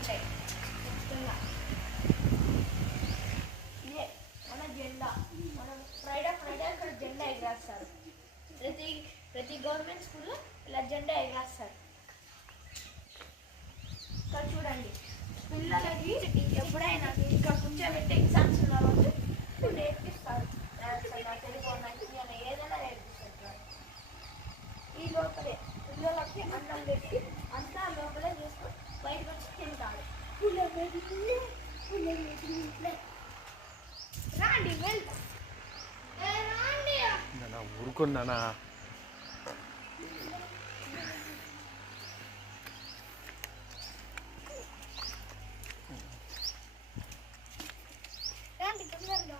ఉంటాయి. చెప్తున్నా, ఇదే మన జెండా. మనం ఫ్రైడే ఇక్కడ జెండా ఎగరేస్తారు. ప్రతి గవర్నమెంట్ స్కూల్లో ఇలా జెండా ఎగరేస్తారు. ఇక్కడ చూడండి, పిల్లలకి ఎప్పుడైనా ఇక్కడ కూర్చోబెట్టి ఎగ్జామ్స్ ఉన్న రోజు నేర్పిస్తారు. తెలుగు అని ఏదైనా నేర్పిస్తారు. ఈ లోపలే పిల్లలకి అన్నం పెట్టి అంతా లోపలే చేసుకొని బయటకు వచ్చి తింటారు. రాండి వెళ్తాం. ఊరుకున్నానా? రాండి తొందరగా.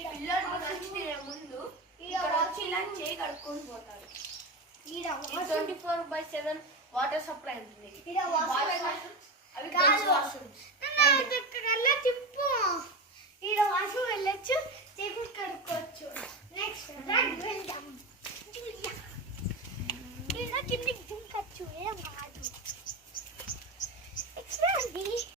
పిల్లలు లంచ్ తినే ముందు ఇక్కడ వచ్చి ఇలా చేయి కడుక్కొని పోతారు. 24/7 వాటర్ సప్లై ఉంటుంది. తిప్పు ఈడ వాష్రూమ్ వెళ్ళొచ్చు, చేయి కడుక్కోవచ్చు. నెక్స్ట్ వెళ్దాం. కిందికి దింకచ్చు, ఏం కాదు.